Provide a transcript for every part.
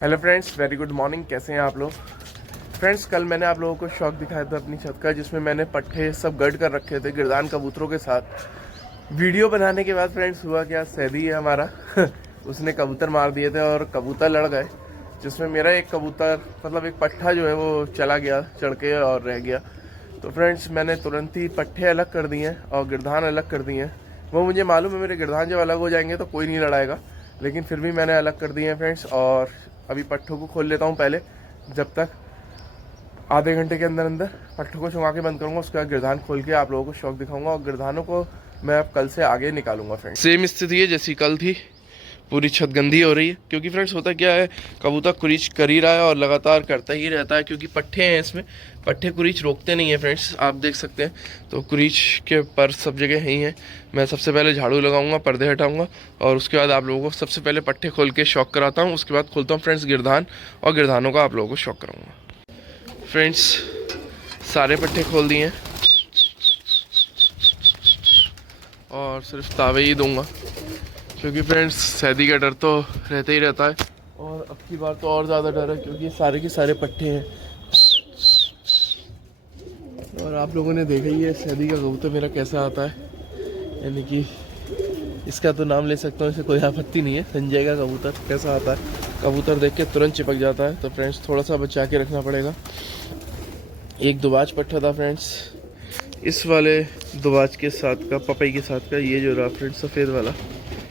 Hello friends, very good morning. कैसे हैं आप लोग? फ्रेंड्स, कल मैंने आप लोगों को शौक दिखाया था अपनी छत का, जिसमें मैंने पट्ठे सब गढ़ कर रखे थे गिरदान कबूतरों के साथ। वीडियो बनाने के बाद फ्रेंड्स हुआ क्या, सैदी है हमारा उसने कबूतर मार दिए थे और कबूतर लड़ गए, जिसमें मेरा एक कबूतर मतलब एक पट्ठा जो है वो चला गया चढ़ के और रह गया। तो फ्रेंड्स, मैंने तुरंत ही पट्ठे अलग कर दिए और गिरधान अलग कर दिए हैं। वो मुझे मालूम है मेरे गिरधान जब अलग हो जाएंगे तो कोई नहीं लड़ाएगा, लेकिन फिर भी मैंने अलग कर दिए हैं फ्रेंड्स। और अभी पट्ठों को खोल लेता हूँ पहले, जब तक आधे घंटे के अंदर अंदर पट्ठों को छुपा के बंद करूँगा। उसके बाद गिरधान खोल के आप लोगों को शौक दिखाऊंगा और गिरधानों को मैं अब कल से आगे निकालूंगा फ्रेंड्स। सेम स्थिति है जैसी कल थी, पूरी छत गंदी हो रही है, क्योंकि फ्रेंड्स होता क्या है, कबूतर कुरीच कर ही रहा है और लगातार करता ही रहता है, क्योंकि पट्ठे हैं इसमें। पट्ठे कुरीच रोकते नहीं है फ्रेंड्स, आप देख सकते हैं। तो कुरीच के पर सब जगह ही हैं। मैं सबसे पहले झाड़ू लगाऊंगा, पर्दे हटाऊंगा और उसके बाद आप लोगों को सबसे पहले पट्ठे खोल के शौक कराता हूँ। उसके बाद खोलता हूँ फ्रेंड्स गिरधान, और गिरधानों का आप लोगों को शौक कराऊंगा। फ्रेंड्स, सारे पट्ठे खोल दिए हैं और सिर्फ तावे ही दूंगा, क्योंकि फ्रेंड्स सैदी का डर तो रहता ही रहता है। और अब की बार तो और ज़्यादा डर है, क्योंकि सारे के सारे पट्टे हैं। और आप लोगों ने देखा ही है सैदी का कबूतर मेरा कैसा आता है, यानी कि इसका तो नाम ले सकता हूँ, इसे कोई आपत्ति नहीं है। संजय का कबूतर कैसा आता है, कबूतर देख के तुरंत चिपक जाता है। तो फ्रेंड्स, थोड़ा सा बचा के रखना पड़ेगा। एक दुबाज पट्टा था फ्रेंड्स, इस वाले दुबाज के साथ का, पपई के साथ का, ये जो रहा फ्रेंड्स सफ़ेद वाला,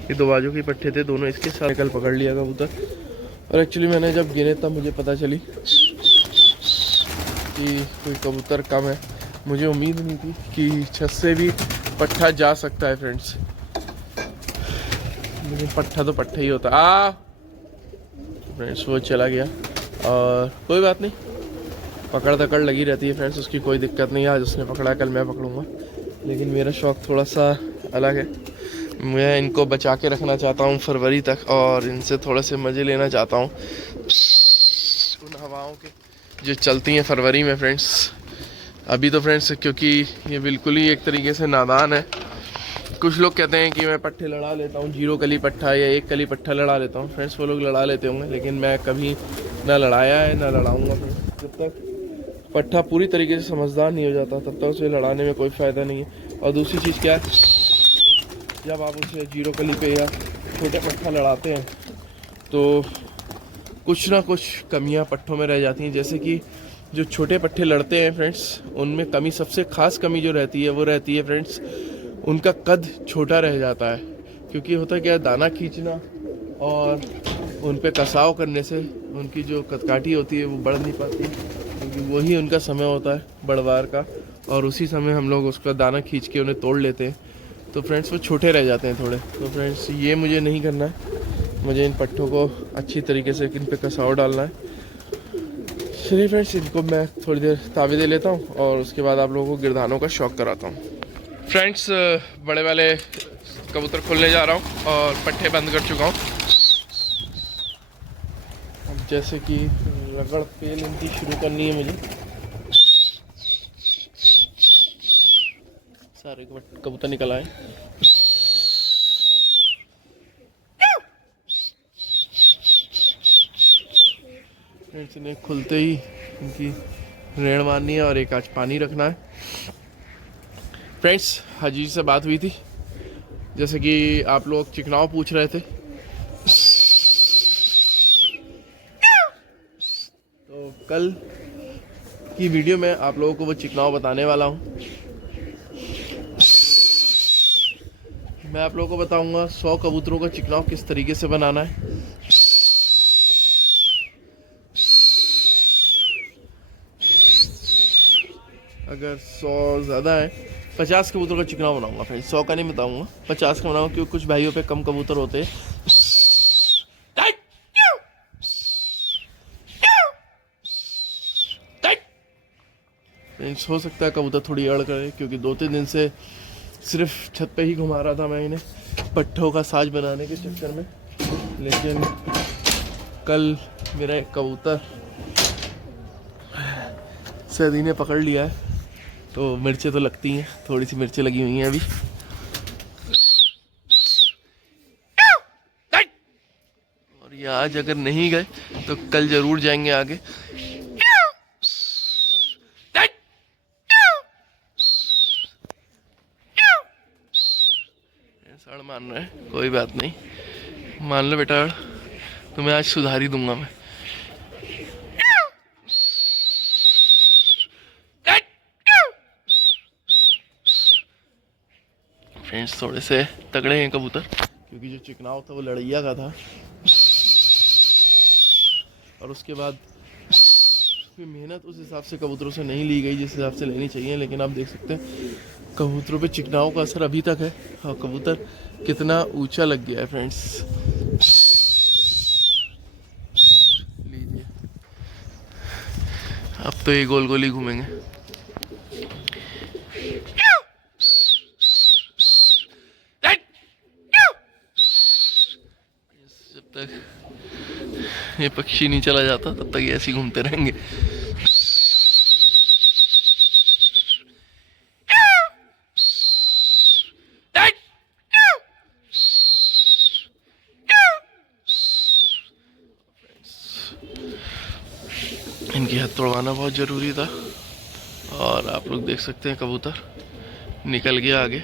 ये दो बाजू के पट्टे थे, दोनों इसके साथ कल पकड़ लिया कबूतर। और एक्चुअली मैंने जब गिने तब मुझे पता चली कि कोई कबूतर कम है। मुझे उम्मीद नहीं थी कि छत से भी पट्ठा जा सकता है फ्रेंड्स। मुझे पट्ठा तो पट्ठा ही होता फ्रेंड्स। वो चला गया और कोई बात नहीं, पकड़ दकड़ लगी रहती है फ्रेंड्स, उसकी कोई दिक्कत नहीं है। आज उसने पकड़ा, कल मैं पकड़ूंगा। लेकिन मेरा शौक़ थोड़ा सा अलग है, मैं इनको बचा के रखना चाहता हूँ फरवरी तक, और इनसे थोड़े से मज़े लेना चाहता हूँ उन हवाओं के जो चलती हैं फरवरी में फ्रेंड्स। अभी तो फ्रेंड्स, क्योंकि ये बिल्कुल ही एक तरीके से नादान है। कुछ लोग कहते हैं कि मैं पट्ठे लड़ा लेता हूँ, 0 कली पट्ठा या 1 कली पट्ठा लड़ा लेता हूँ फ्रेंड्स। वो लोग लड़ा लेते होंगे, लेकिन मैं कभी ना लड़ाया है ना लड़ाऊँगा फ्रेंड्स। जब तक पट्ठा पूरी तरीके से समझदार नहीं हो जाता तब तक उसे लड़ाने में कोई फ़ायदा नहीं है। और दूसरी चीज़ क्या है, जब आप उसे 0 कली पे या छोटे पट्ठा लड़ाते हैं तो कुछ ना कुछ कमियां पट्ठों में रह जाती हैं। जैसे कि जो छोटे पट्ठे लड़ते हैं फ्रेंड्स, उनमें कमी, सबसे ख़ास कमी जो रहती है वो रहती है फ्रेंड्स, उनका कद छोटा रह जाता है। क्योंकि होता क्या है, दाना खींचना और उन पे कसाव करने से उनकी जो कदकाठी होती है वो बढ़ नहीं पाती, क्योंकि वही उनका समय होता है बढ़वार का, और उसी समय हम लोग उसका दाना खींच के उन्हें तोड़ लेते हैं। तो फ्रेंड्स, वो छोटे रह जाते हैं थोड़े। तो फ्रेंड्स, ये मुझे नहीं करना है। मुझे इन पट्ठों को अच्छी तरीके से इन पे कसाव डालना है। चलिए फ्रेंड्स, इनको मैं थोड़ी देर तावे दे लेता हूँ और उसके बाद आप लोगों को गिरधानों का शौक कराता हूँ। फ्रेंड्स, बड़े वाले कबूतर खोलने जा रहा हूँ और पट्ठे बंद कर चुका हूँ। अब जैसे कि रगड़ पेल इनकी शुरू करनी है मुझे। सारे कबूतर निकल आए। फ्रेंड्स, इन्हें खुलते ही इनकी रेड़ मारनी है और एक आज पानी रखना है। फ्रेंड्स, हाजी से बात हुई थी, जैसे कि आप लोग चिकनाव पूछ रहे थे, तो कल की वीडियो में आप लोगों को वो चिकनाव बताने वाला हूँ। मैं आप लोगों को बताऊंगा 100 कबूतरों का चिकनाव किस तरीके से बनाना है। अगर 100 ज़्यादा है, 50 कबूतर का चिकनाव बनाऊंगा फ्रेंड्स। 100 का नहीं बताऊंगा, 50 का बनाऊंगा, क्योंकि कुछ भाइयों पे कम कबूतर होते हैं। फ्रेंड्स, हो सकता है कबूतर थोड़ी अड़ करे, क्योंकि 2-3 दिन से सिर्फ छत पे ही घुमा रहा था मैं इन्हें पट्ठों का साज बनाने के चक्कर में। लेकिन कल मेरा एक कबूतर सैदी ने पकड़ लिया है, तो मिर्चें तो लगती हैं, थोड़ी सी मिर्चें लगी हुई हैं अभी। और ये आज अगर नहीं गए तो कल ज़रूर जाएंगे आगे। सड़ मान रहे हैं, कोई बात नहीं, मान लो बेटा, तुम्हें आज सुधार ही दूंगा मैं। फ्रेंड्स थोड़े से तगड़े हैं कबूतर, क्योंकि जो चिकनाव था वो लड़ैया का था, और उसके बाद मेहनत उस हिसाब से कबूतरों से नहीं ली गई जिस हिसाब से लेनी चाहिए। लेकिन आप देख सकते हैं कबूतरों पे चिकनाव का असर अभी तक है, और कबूतर कितना ऊंचा लग गया है फ्रेंड्स। लीजिए, अब तो ये गोल गोल ही घूमेंगे। जब तक ये पक्षी नहीं चला जाता तब तक ये ऐसे ही घूमते रहेंगे। इनकी हद तोड़वाना बहुत ज़रूरी था, और आप लोग देख सकते हैं कबूतर निकल गया आगे,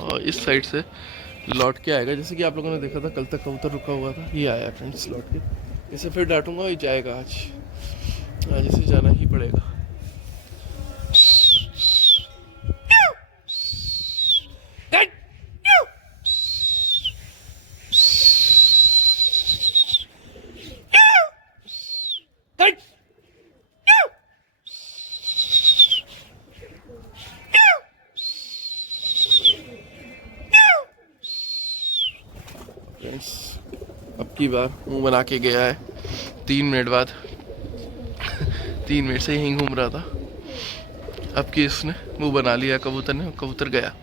और इस साइड से लौट के आएगा। जैसे कि आप लोगों ने देखा था कल तक कबूतर रुका हुआ था, ये आया फ्रेंड्स लौट के। इसे फिर डांटूंगा, ये जाएगा आज इसे जाना ही पड़ेगा। फ्रेंड्स अब की बार मुंह बना के गया है 3 मिनट बाद। 3 मिनट से यहीं घूम रहा था, अब की इसने मुंह बना लिया कबूतर ने, कबूतर गया।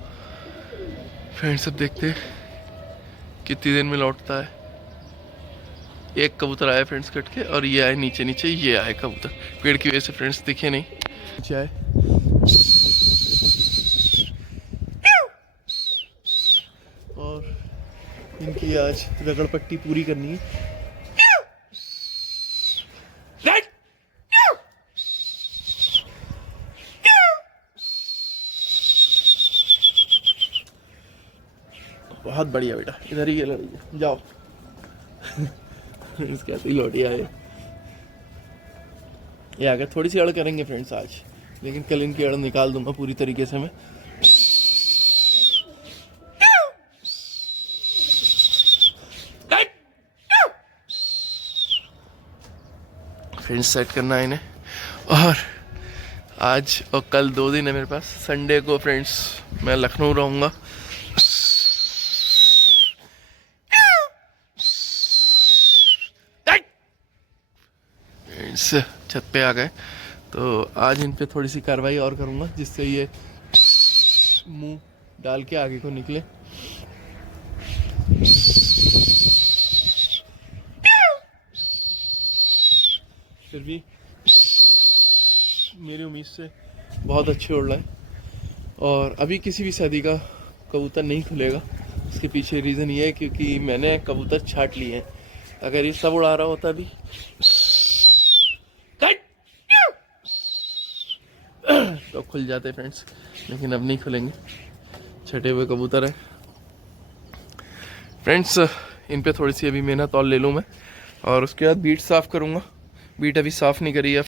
फ्रेंड्स अब देखते हैं कितनी देर में लौटता है। एक कबूतर आया फ्रेंड्स कट के, और ये आए नीचे नीचे, ये आए कबूतर पेड़ की वजह से फ्रेंड्स दिखे नहीं, नीचे आए। और इनकी आज रगड़ पट्टी पूरी करनी है। बहुत बढ़िया बेटा, इधर ही ये लड़िए, जाओ। कैसी लौटिया है ये। आगे थोड़ी सी अड़ करेंगे फ्रेंड्स आज, लेकिन कल इनकी अड़ निकाल दूंगा पूरी तरीके से मैं। फ्रेंड्स सेट करना है इन्हें, और आज और कल 2 दिन है मेरे पास। संडे को फ्रेंड्स मैं लखनऊ रहूँगा। छत पे आ गए तो आज इन पे थोड़ी सी कार्रवाई और करूँगा, जिससे ये मुंह डाल के आगे को निकले। फिर भी मेरी उम्मीद से बहुत अच्छे उड़ रहा है, और अभी किसी भी शादी का कबूतर नहीं खुलेगा। इसके पीछे रीज़न ये है क्योंकि मैंने कबूतर छाट लिए हैं। अगर ये सब उड़ा रहा होता अभी तो खुल जाते फ्रेंड्स, लेकिन अब नहीं खुलेंगे, छटे हुए कबूतर है फ्रेंड्स। इन पे थोड़ी सी अभी मेहनत और ले लूँ मैं, और उसके बाद बीट साफ़ करूँगा। बीट अभी साफ़ नहीं करी है।